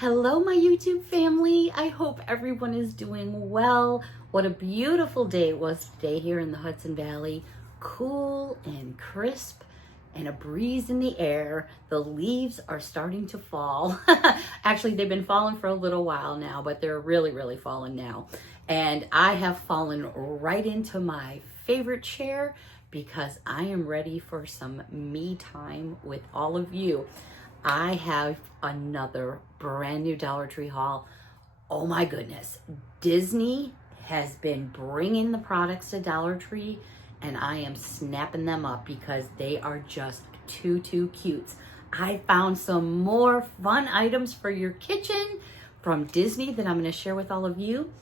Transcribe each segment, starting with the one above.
Hello, my YouTube family. I hope everyone is doing well. What a beautiful day it was today here in the Hudson Valley. Cool and crisp and a breeze in the air. The leaves are starting to fall. Actually, they've been falling for a little while now, but they're really falling now. And I have fallen right into my favorite chair because I am ready for some me time with all of you. I have another brand new Dollar Tree haul. Oh my goodness. Disney has been bringing the products to Dollar Tree and I am snapping them up because they are just too cute. I found some more fun items for your kitchen from Disney that I'm going to share with all of you.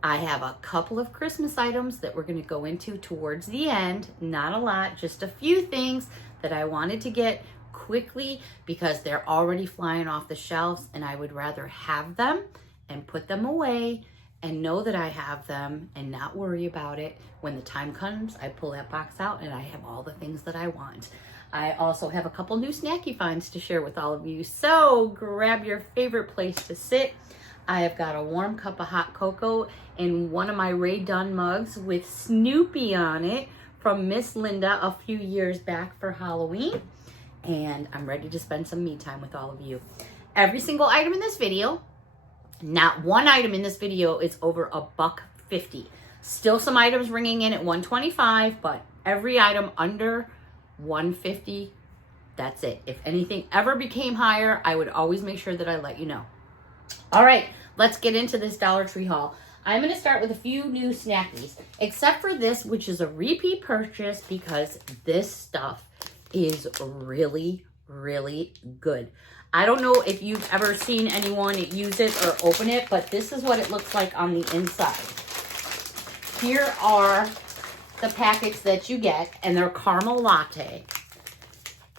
I have a couple of Christmas items that we're going to go into towards the end. Not a lot, just a few things that I wanted to get quickly because they're already flying off the shelves and I would rather have them and put them away and know that I have them and not worry about it. When the time comes, I pull that box out and I have all the things that I want. I also have a couple new snacky finds to share with all of you. So grab your favorite place to sit. I have got a warm cup of hot cocoa in one of my Rae Dunn mugs with Snoopy on it from Miss Linda a few years back for Halloween. And I'm ready to spend some me time with all of you. Every single item in this video, not one item in this video is over $1.50. Still some items ringing in at $1.25, but every item under $1.50, that's it. If anything ever became higher, I would always make sure that I let you know. All right, let's get into this Dollar Tree haul. I'm going to start with a few new snackies, except for this, which is a repeat purchase because this stuff is really good. I don't know if you've ever seen anyone use it or open it, but this is what it looks like on the inside. Here are the packets that you get, and they're caramel latte.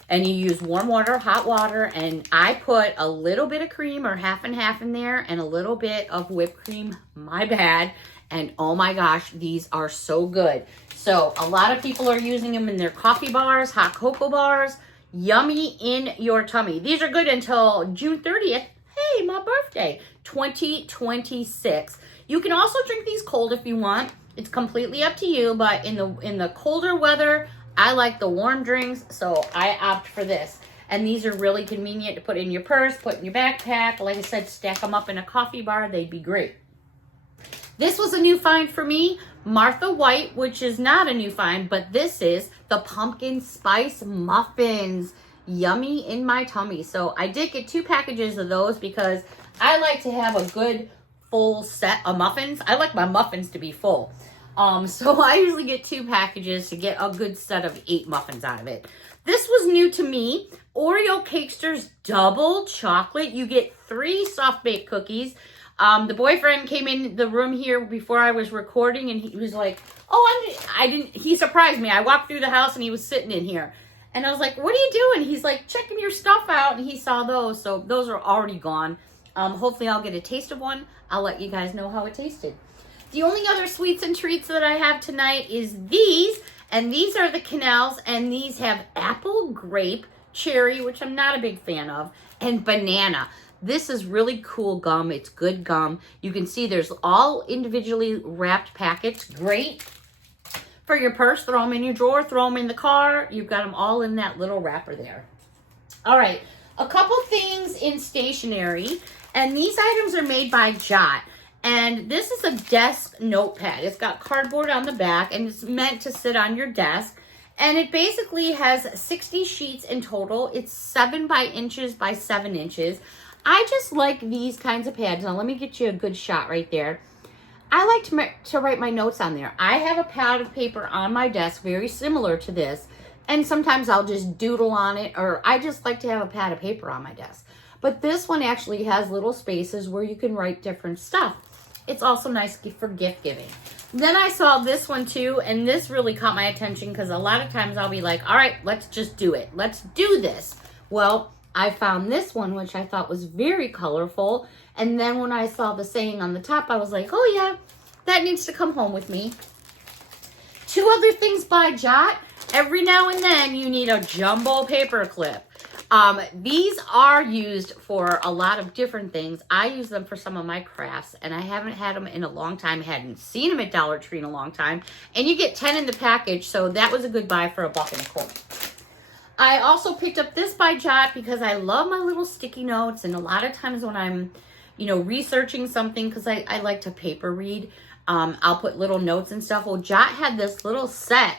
And you use warm water, hot water, and I put a little bit of cream or half and half in there and a little bit of whipped cream, my bad. And oh my gosh, these are so good. So a lot of people are using them in their coffee bars, hot cocoa bars. Yummy in your tummy. These are good until June 30th. Hey, my birthday, 2026. You can also drink these cold if you want. It's completely up to you, but in the colder weather, I like the warm drinks, so I opt for this. And these are really convenient to put in your purse, put in your backpack. Like I said, stack them up in a coffee bar. They'd be great. This was a new find for me, Martha White, which is not a new find, but this is the pumpkin spice muffins. Yummy in my tummy. So I did get 2 packages of those because I like to have a good full set of muffins. I like my muffins to be full. So I usually get 2 packages to get a good set of 8 muffins out of it. This was new to me. Oreo Cakesters Double Chocolate. You get 3 soft baked cookies. The boyfriend came in the room here before I was recording and he was like, oh, he surprised me. I walked through the house and he was sitting in here. And I was like, what are you doing? He's like, checking your stuff out. And he saw those. So those are already gone. Hopefully I'll get a taste of one. I'll let you guys know how it tasted. The only other sweets and treats that I have tonight is these. And these are the Canals. And these have apple, grape, cherry, which I'm not a big fan of, and banana. This is really cool gum. It's good gum. You can see there's all individually wrapped packets. Great for your purse. Throw them in your drawer. Throw them in the car. You've got them all in that little wrapper there. All right. A couple things in stationery. And these items are made by Jot. And this is a desk notepad. It's got cardboard on the back. And it's meant to sit on your desk. And it basically has 60 sheets in total. It's 7 inches by 7 inches. I just like these kinds of pads. Now, let me get you a good shot right there. I like to write my notes on there. I have a pad of paper on my desk, very similar to this. And sometimes I'll just doodle on it, or I just like to have a pad of paper on my desk. But this one actually has little spaces where you can write different stuff. It's also nice for gift giving. Then I saw this one too, and this really caught my attention because a lot of times I'll be like, all right, let's just do it. Let's do this. Well, I found this one, which I thought was very colorful. And then when I saw the saying on the top, I was like, oh yeah, that needs to come home with me. 2 other things by Jot. Every now and then you need a jumbo paper clip. These are used for a lot of different things. I use them for some of my crafts, and I haven't had them in a long time. Hadn't seen them at Dollar Tree in a long time. And you get 10 in the package, so that was a good buy for $1.25. I also picked up this by Jot because I love my little sticky notes, and a lot of times when I'm, researching something, because I like to paper read, I'll put little notes and stuff. Well, Jot had this little set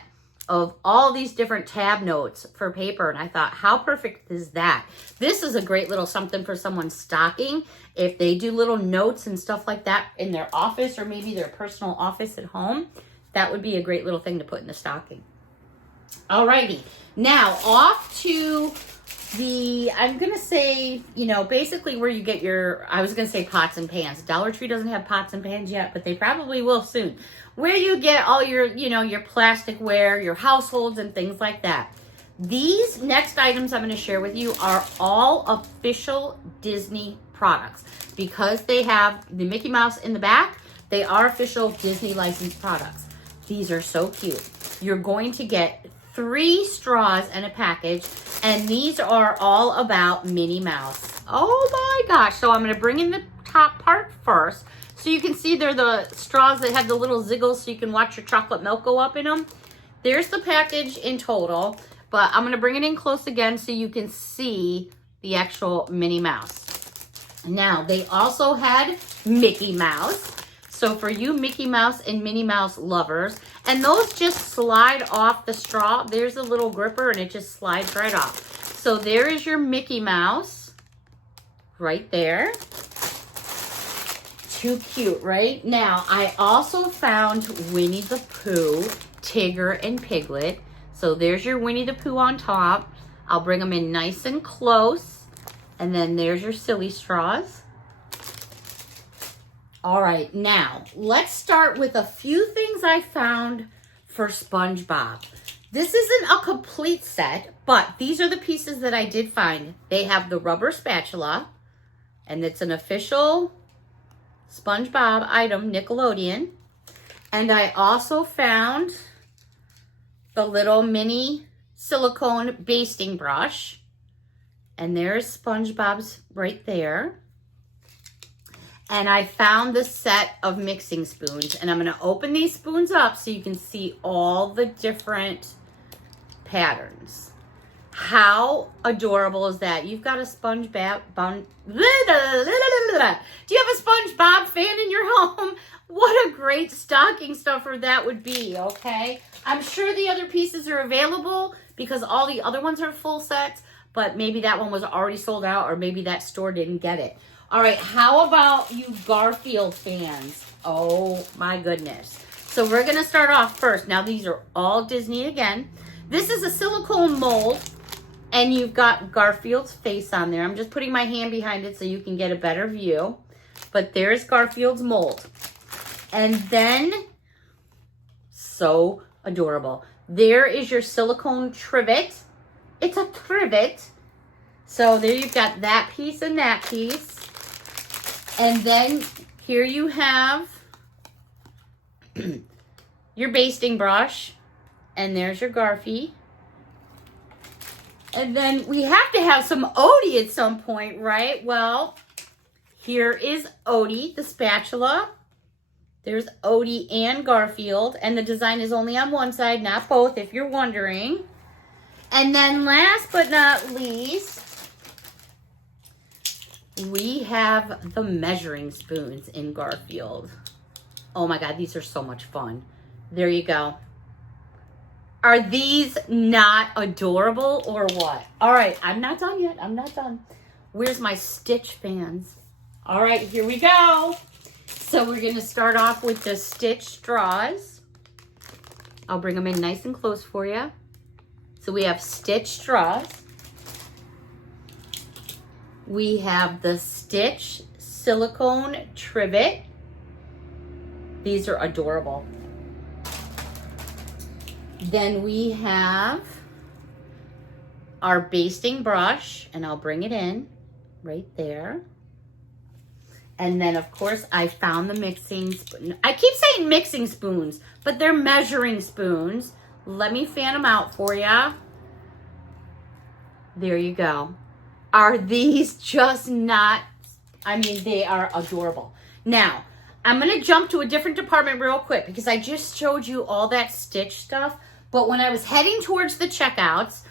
of all these different tab notes for paper, and I thought, how perfect is that? This is a great little something for someone's stocking. If they do little notes and stuff like that in their office, or maybe their personal office at home, that would be a great little thing to put in the stocking. Alrighty, now off to I'm going to say, basically where you get I was going to say pots and pans. Dollar Tree doesn't have pots and pans yet, but they probably will soon. Where you get all your, your plasticware, your households and things like that. These next items I'm going to share with you are all official Disney products. Because they have the Mickey Mouse in the back, they are official Disney licensed products. These are so cute. You're going to get 3 straws in a package, and these are all about Minnie Mouse. Oh my gosh. So I'm going to bring in the top part first. So you can see they're the straws that have the little ziggles so you can watch your chocolate milk go up in them. There's the package in total, but I'm going to bring it in close again so you can see the actual Minnie Mouse. Now, they also had Mickey Mouse. So for you Mickey Mouse and Minnie Mouse lovers, and those just slide off the straw. There's a little gripper and it just slides right off. So there is your Mickey Mouse right there. Too cute, right? Now, I also found Winnie the Pooh, Tigger, and Piglet. So there's your Winnie the Pooh on top. I'll bring them in nice and close. And then there's your silly straws. All right, now let's start with a few things I found for SpongeBob. This isn't a complete set, but these are the pieces that I did find. They have the rubber spatula, and it's an official SpongeBob item, Nickelodeon. And I also found the little mini silicone basting brush. And there's SpongeBob's right there. And I found the set of mixing spoons. And I'm going to open these spoons up so you can see all the different patterns. How adorable is that? You've got a SpongeBob. Do you have a SpongeBob fan in your home? What a great stocking stuffer that would be, okay? I'm sure the other pieces are available because all the other ones are full sets, but maybe that one was already sold out, or maybe that store didn't get it. All right, how about you Garfield fans? Oh my goodness. So we're gonna start off first. Now these are all Disney again. This is a silicone mold, and you've got Garfield's face on there. I'm just putting my hand behind it so you can get a better view. But there's Garfield's mold. And then, so adorable. There is your silicone trivet. It's a trivet. So there you've got that piece and that piece. And then here you have your basting brush. And there's your Garfy. And then we have to have some Odie at some point, right? Well, here is Odie, the spatula. There's Odie and Garfield. And the design is only on one side, not both, if you're wondering. And then last but not least, we have the measuring spoons in Garfield. Oh my God, these are so much fun. There you go. Are these not adorable or what? All right, I'm not done yet. I'm not done. Where's my Stitch fans? All right, here we go. So we're going to start off with the Stitch straws. I'll bring them in nice and close for you. So we have Stitch straws. We have the Stitch silicone trivet. These are adorable. Then we have our basting brush, and I'll bring it in right there. And then, of course, I found the mixing spoon. I keep saying mixing spoons, but they're measuring spoons. Let me fan them out for you. There you go. are these just not, I mean, they are adorable. Now, I'm going to jump to a different department real quick because I just showed you all that Stitch stuff. But when I was heading towards the checkouts,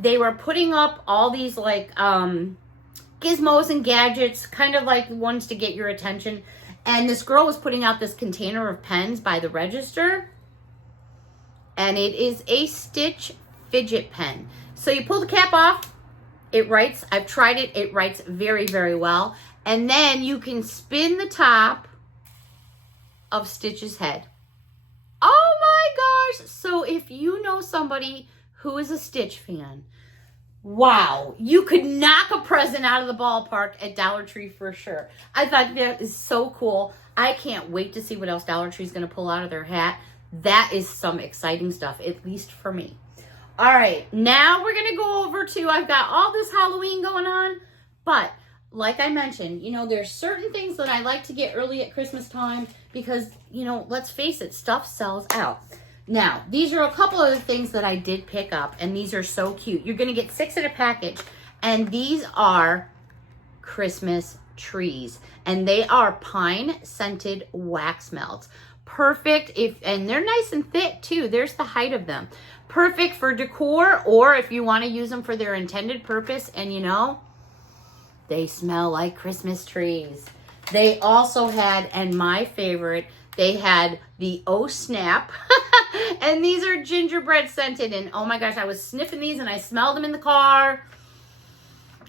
they were putting up all these like gizmos and gadgets, kind of like ones to get your attention. And this girl was putting out this container of pens by the register. And it is a Stitch fidget pen. So you pull the cap off, it writes. I've tried it. It writes very, very well. And then you can spin the top of Stitch's head. Oh my gosh. So if you know somebody who is a Stitch fan, wow, you could knock a present out of the ballpark at Dollar Tree for sure. I thought that is so cool. I can't wait to see what else Dollar Tree is going to pull out of their hat. That is some exciting stuff, at least for me. All right, now we're going to go over to, I've got all this Halloween going on, but like I mentioned, you know, there's certain things that I like to get early at Christmas time because, you know, let's face it, stuff sells out. Now, these are a couple of the things that I did pick up, and these are so cute. You're going to get 6 in a package, and these are Christmas trees, and they are pine-scented wax melts. Perfect and they're nice and thick too. There's the height of them. Perfect for decor, or if you want to use them for their intended purpose, and you know, they smell like Christmas trees. They also had, and my favorite, they had the Oh Snap. And these are gingerbread scented. And oh my gosh, I was sniffing these and I smelled them in the car.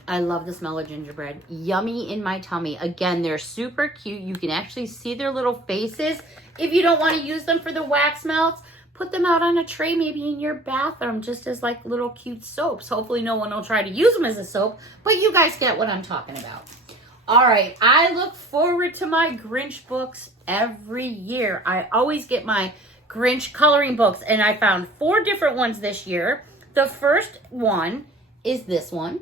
I love the smell of gingerbread. Yummy in my tummy. Again, they're super cute. You can actually see their little faces. If you don't want to use them for the wax melts, put them out on a tray maybe in your bathroom just as like little cute soaps. Hopefully no one will try to use them as a soap, but you guys get what I'm talking about. All right, I look forward to my Grinch books every year. I always get my Grinch coloring books, and I found 4 different ones this year. The first one is this one.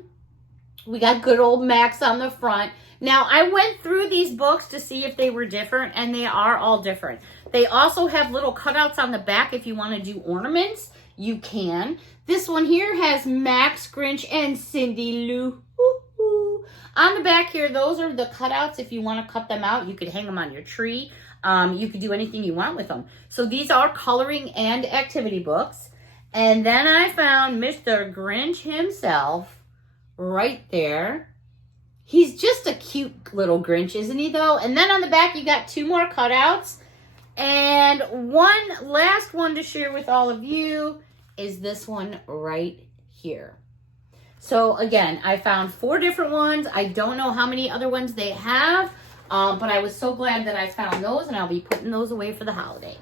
We got good old Max on the front. Now, I went through these books to see if they were different, and they are all different. They also have little cutouts on the back if you want to do ornaments. You can. This one here has Max, Grinch, and Cindy Lou. On the back here, those are the cutouts. If you want to cut them out, you could hang them on your tree. You could do anything you want with them. So these are coloring and activity books. And then I found Mr. Grinch himself right there. He's just a cute little Grinch, isn't he, though? And then on the back, you got 2 more cutouts. And one last one to share with all of you is this one right here. So, again, I found 4 different ones. I don't know how many other ones they have, but I was so glad that I found those, and I'll be putting those away for the holiday.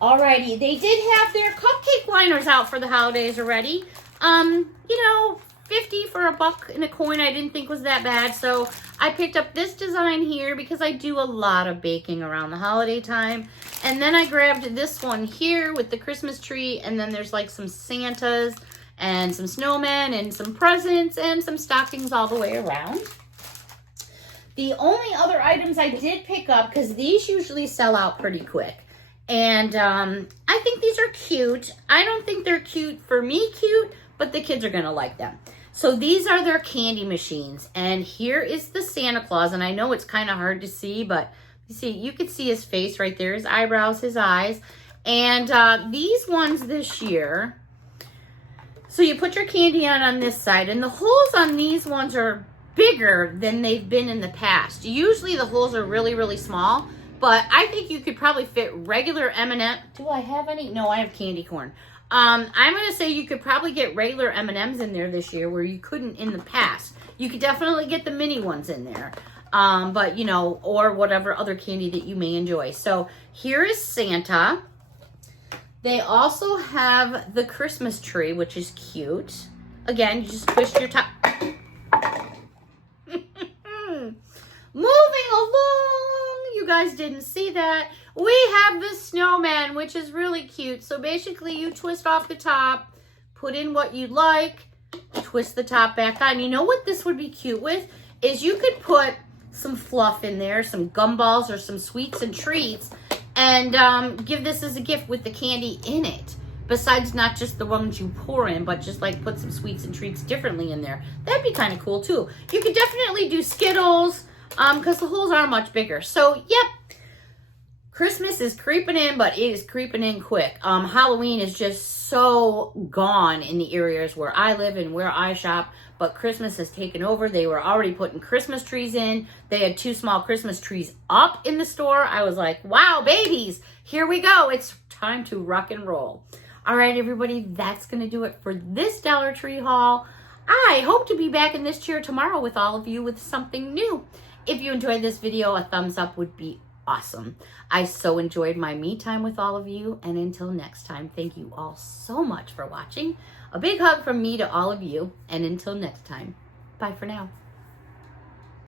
Alrighty, they did have their cupcake liners out for the holidays already. You know, 50 for $1 and a coin I didn't think was that bad. So I picked up this design here because I do a lot of baking around the holiday time. And then I grabbed this one here with the Christmas tree. And then there's like some Santas and some snowmen and some presents and some stockings all the way around. The only other items I did pick up, because these usually sell out pretty quick. And I think these are cute. I don't think they're cute for me cute, but the kids are going to like them. So these are their candy machines. And here is the Santa Claus. And I know it's kind of hard to see, but you see, you can see his face right there, his eyebrows, his eyes. And these ones this year, so you put your candy on this side, and the holes on these ones are bigger than they've been in the past. Usually the holes are really, really small, but I think you could probably fit regular M&M. Do I have any? No, I have candy corn. I'm going to say you could probably get regular M&Ms in there this year where you couldn't in the past. You could definitely get the mini ones in there. But, you know, or whatever other candy that you may enjoy. So here is Santa. They also have the Christmas tree, which is cute. Again, you just twist your top. Moving along, you guys didn't see that. We have the snowman, which is really cute. So basically you twist off the top, put in what you'd like, twist the top back on. You know what this would be cute with? Is you could put some fluff in there, some gumballs or some sweets and treats, and give this as a gift with the candy in it. besides not just the ones you pour in, but just like put some sweets and treats differently in there. That'd be kind of cool too. You could definitely do Skittles, because the holes are much bigger. So, yep. Christmas is creeping in, but it is creeping in quick. Halloween is just so gone in the areas where I live and where I shop, but Christmas has taken over. They were already putting Christmas trees in. They had 2 small Christmas trees up in the store. I was like, wow, babies, here we go. It's time to rock and roll. All right, everybody, that's going to do it for this Dollar Tree haul. I hope to be back in this chair tomorrow with all of you with something new. If you enjoyed this video, a thumbs up would be awesome. I so enjoyed my me time with all of you, and until next time, thank you all so much for watching. A big hug from me to all of you, and until next time, bye for now.